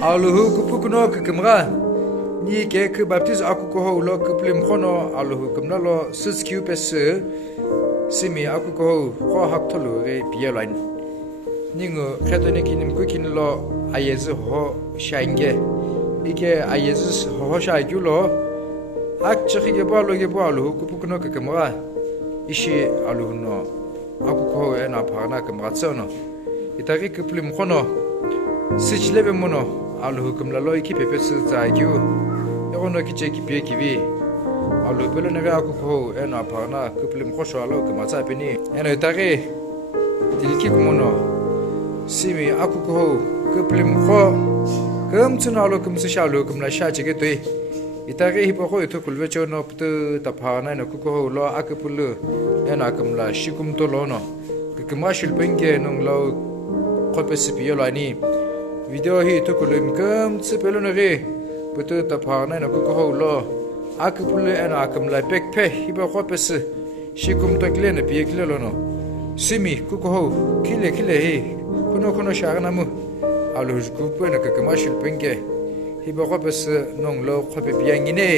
Aluhu kupukuno kekemra ni ke ke baptize aku ko lo ke plim khono aluhu kemnalo siskiu pes simi aku ko hak tholu re pielain ningo khetone kinim ku kinlo ayez ho shange ike ayez ho shaigulo ak chhi ge balo kupukuno kekemra ishi aluhu no aku ko ena phana kemra tsono itari ke plim khono sichlebe mono alu kumlalo iki pepes zagiu egono ki cheki pe kivi alu pelo nega aku ko ena parna kuplim khosho alo kama tsapini ena tare dilki kumono simi aku ko kuplim kho kumtsuna alo kumsi shalo kumla shache ge toi itare hipo ko to kulve chono ptu tapana na ko lo akupulu ena kumla shikum to lono kumashil penge nong lo khopesi piolo ani video hi to kulum kam tsepelonere puto tapana na ko lo akupule ana akamla pekpe hiba khopes shikum to klene pieklelo no simi ko kile hi kuno shagna mu aluj kupo na kakamashil penge hiba khopes nong lo khope biangine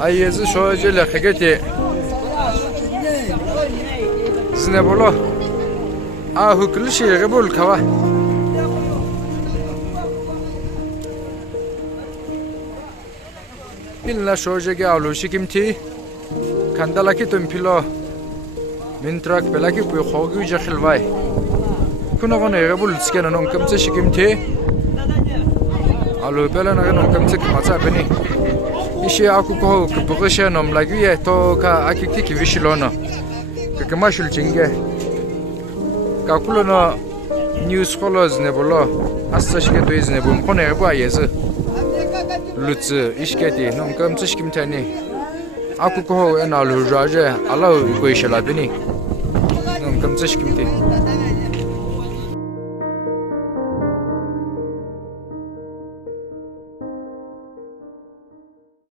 ayezi şöyle khageti zine bolo ahu kulshi rebul kawa pinla şojege alu shikimti kandalaki tumpilo mintrak belaki bu khogu jakhilvay kunogone rebul skena non kamse shikimti alu belana non kamse matsa beni ishi aku ko kubrisha nom laguye to ka akiki ki vishilono ka mashul chinge ka kulono news follows ne bolo asashke to izne bum khone bu ayeze lutz ishketi nom kam tshkim tani aku ko en alu jaje ala ko ishala bini nom kam tshkim ti